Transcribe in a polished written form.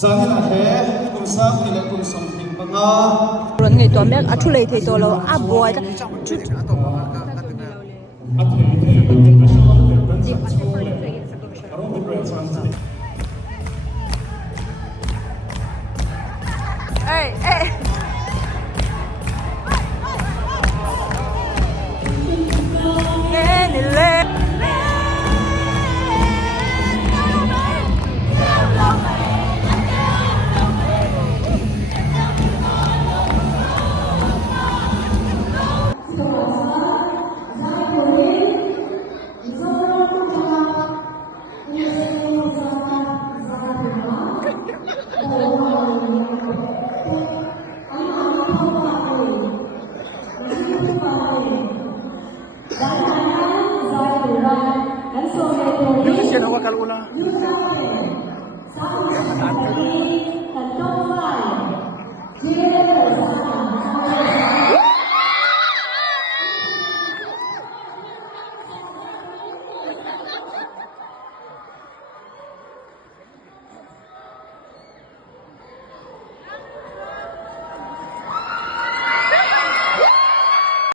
Zanina he kumsam ile kumsam ping panga. Rồi người tôi biết ở chỗ này thì tôi lo à boy. Atri